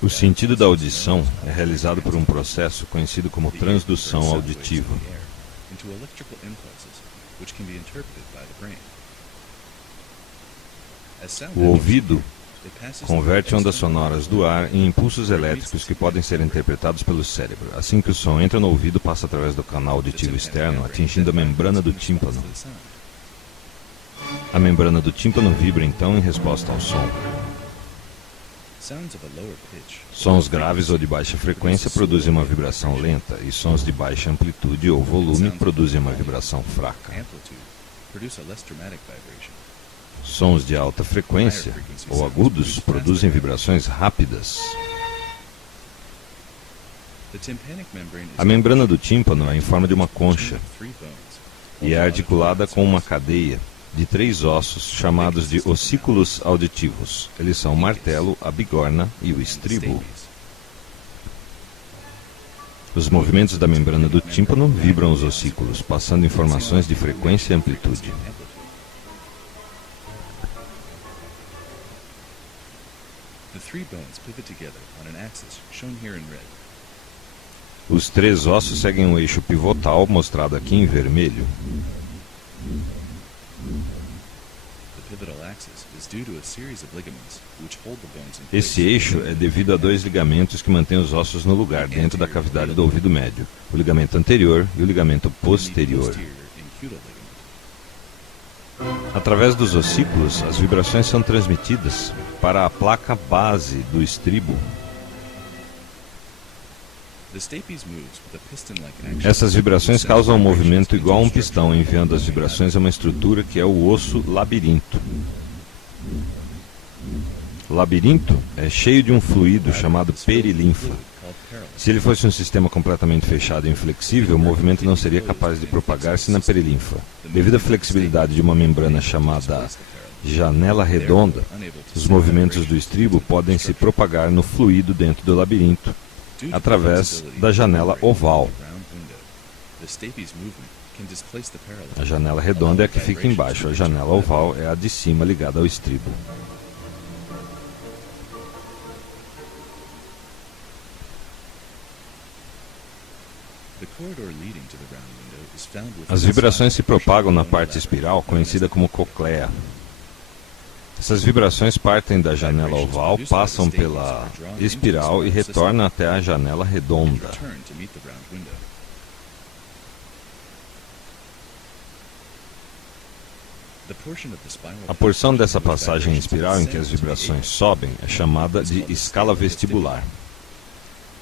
O sentido da audição é realizado por um processo conhecido como transdução auditiva. O ouvido converte ondas sonoras do ar em impulsos elétricos que podem ser interpretados pelo cérebro. Assim que o som entra no ouvido, passa através do canal auditivo externo, atingindo a membrana do tímpano. A membrana do tímpano vibra então em resposta ao som. Sons graves ou de baixa frequência produzem uma vibração lenta, e sons de baixa amplitude ou volume produzem uma vibração fraca. Sons de alta frequência ou agudos produzem vibrações rápidas. A membrana do tímpano é em forma de uma concha e é articulada com uma cadeia de 3 ossos chamados de ossículos auditivos. Eles são o martelo, a bigorna e o estribo. Os movimentos da membrana do tímpano vibram os ossículos, passando informações de frequência e amplitude. Os 3 ossos seguem um eixo pivotal, mostrado aqui em vermelho. Esse eixo é devido a 2 ligamentos que mantêm os ossos no lugar, dentro da cavidade do ouvido médio, o ligamento anterior e o ligamento posterior. Através dos ossículos, as vibrações são transmitidas para a placa base do estribo. Essas vibrações causam um movimento igual a um pistão, enviando as vibrações a uma estrutura que é o osso labirinto. O labirinto é cheio de um fluido chamado perilinfa. Se ele fosse um sistema completamente fechado e inflexível, o movimento não seria capaz de propagar-se na perilinfa. Devido à flexibilidade de uma membrana chamada janela redonda, os movimentos do estribo podem se propagar no fluido dentro do labirinto, através da janela oval. A janela redonda é a que fica embaixo, a janela oval é a de cima ligada ao estribo. As vibrações se propagam na parte espiral, conhecida como cóclea. Essas vibrações partem da janela oval, passam pela espiral e retornam até a janela redonda. A porção dessa passagem espiral em que as vibrações sobem é chamada de escala vestibular.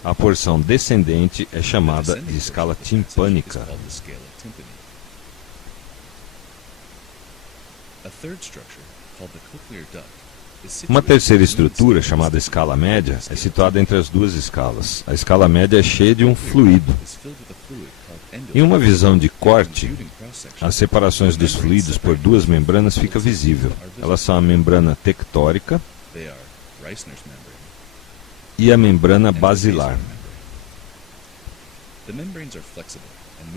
A porção descendente é chamada de escala timpânica. Uma terceira estrutura, chamada escala média, é situada entre as 2 escalas. A escala média é cheia de um fluido. Em uma visão de corte, as separações dos fluidos por 2 membranas fica visível. Elas são a membrana tectórica e a membrana basilar.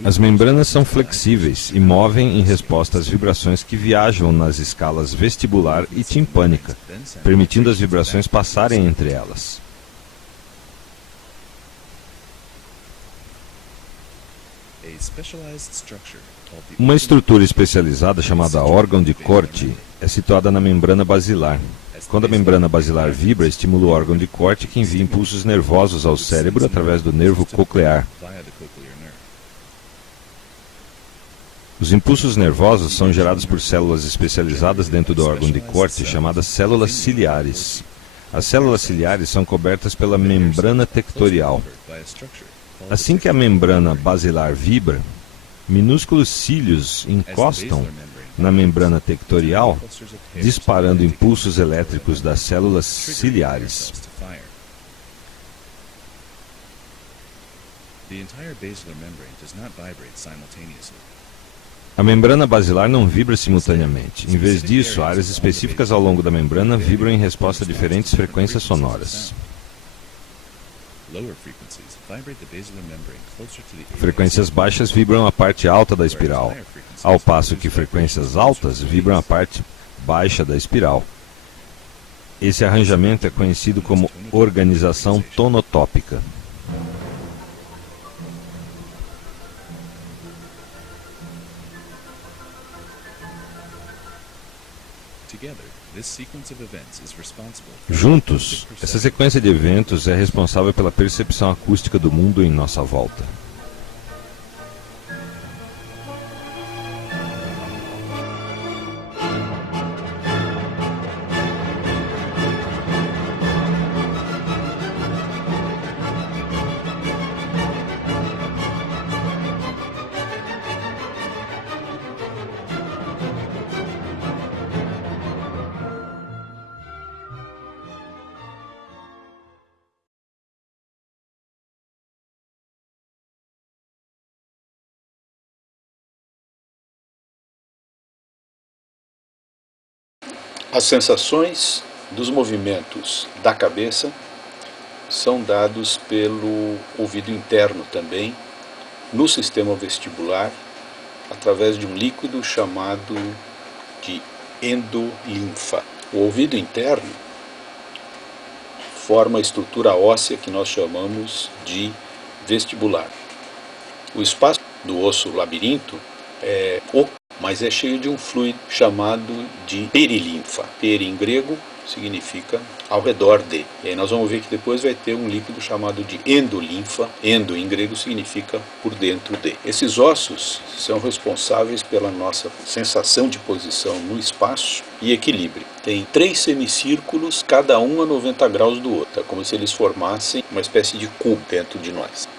As membranas são flexíveis e movem em resposta às vibrações que viajam nas escalas vestibular e timpânica, permitindo as vibrações passarem entre elas. Uma estrutura especializada chamada órgão de corte é situada na membrana basilar. Quando a membrana basilar vibra, estimula o órgão de corte que envia impulsos nervosos ao cérebro através do nervo coclear. Os impulsos nervosos são gerados por células especializadas dentro do órgão de corte, chamadas células ciliares. As células ciliares são cobertas pela membrana tectorial. Assim que a membrana basilar vibra, minúsculos cílios encostam na membrana tectorial, disparando impulsos elétricos das células ciliares. A membrana basilar não vibra simultaneamente. Em vez disso, áreas específicas ao longo da membrana vibram em resposta a diferentes frequências sonoras. Frequências baixas vibram a parte alta da espiral, ao passo que frequências altas vibram a parte baixa da espiral. Esse arranjamento é conhecido como organização tonotópica. Juntos, essa sequência de eventos é responsável pela percepção acústica do mundo em nossa volta. As sensações dos movimentos da cabeça são dados pelo ouvido interno também, no sistema vestibular, através de um líquido chamado de endolinfa. O ouvido interno forma a estrutura óssea que nós chamamos de vestibular. O espaço do osso labirinto é oco, mas é cheio de um fluido chamado de perilinfa. Peri em grego significa ao redor de. E aí nós vamos ver que depois vai ter um líquido chamado de endolinfa. Endo em grego significa por dentro de. Esses ossos são responsáveis pela nossa sensação de posição no espaço e equilíbrio. Tem 3 semicírculos, cada um a 90 graus do outro. É como se eles formassem uma espécie de cubo dentro de nós.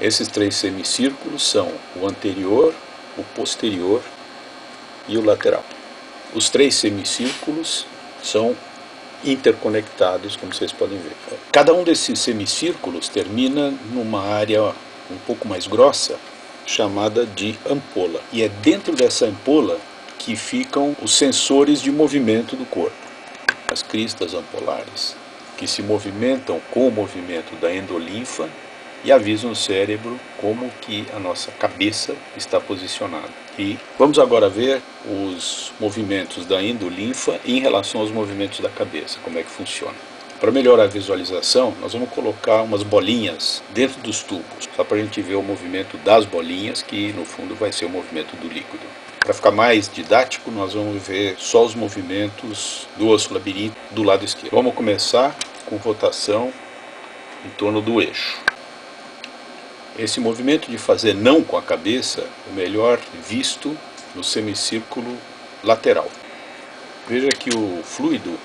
Esses 3 semicírculos são o anterior, o posterior e o lateral. Os 3 semicírculos são interconectados, como vocês podem ver. Cada um desses semicírculos termina numa área um pouco mais grossa, chamada de ampola. E é dentro dessa ampola que ficam os sensores de movimento do corpo. As cristas ampolares, que se movimentam com o movimento da endolinfa e avisam o cérebro como que a nossa cabeça está posicionada. E vamos agora ver os movimentos da endolinfa em relação aos movimentos da cabeça, como é que funciona. Para melhorar a visualização, nós vamos colocar umas bolinhas dentro dos tubos, só para a gente ver o movimento das bolinhas, que no fundo vai ser o movimento do líquido. Para ficar mais didático, nós vamos ver só os movimentos do osso labirinto do lado esquerdo. Vamos começar com rotação em torno do eixo. Esse movimento de fazer não com a cabeça é melhor visto no semicírculo lateral. Veja que o fluido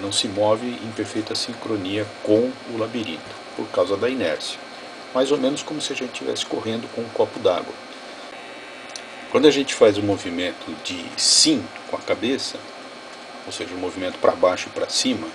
não se move em perfeita sincronia com o labirinto, por causa da inércia. Mais ou menos como se a gente estivesse correndo com um copo d'água. Quando a gente faz o movimento de sim com a cabeça, ou seja, o movimento para baixo e para cima,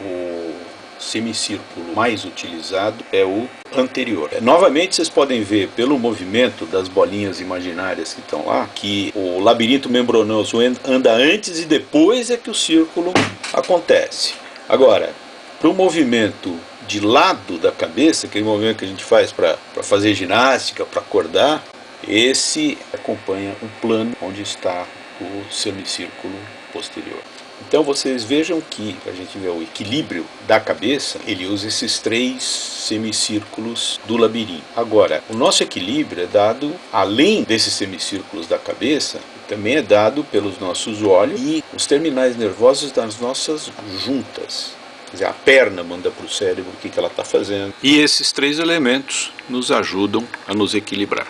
o semicírculo mais utilizado é o anterior. Novamente vocês podem ver pelo movimento das bolinhas imaginárias que estão lá, que o labirinto membranoso anda antes e depois é que o círculo acontece. Agora, para o movimento de lado da cabeça, aquele movimento que a gente faz para fazer ginástica, para acordar, esse acompanha um plano onde está o semicírculo posterior. Então vocês vejam que a gente vê o equilíbrio da cabeça, ele usa esses 3 semicírculos do labirinto. Agora, o nosso equilíbrio é dado, além desses semicírculos da cabeça, também é dado pelos nossos olhos e os terminais nervosos das nossas juntas. Quer dizer, a perna manda para o cérebro o que ela está fazendo. E esses 3 elementos nos ajudam a nos equilibrar.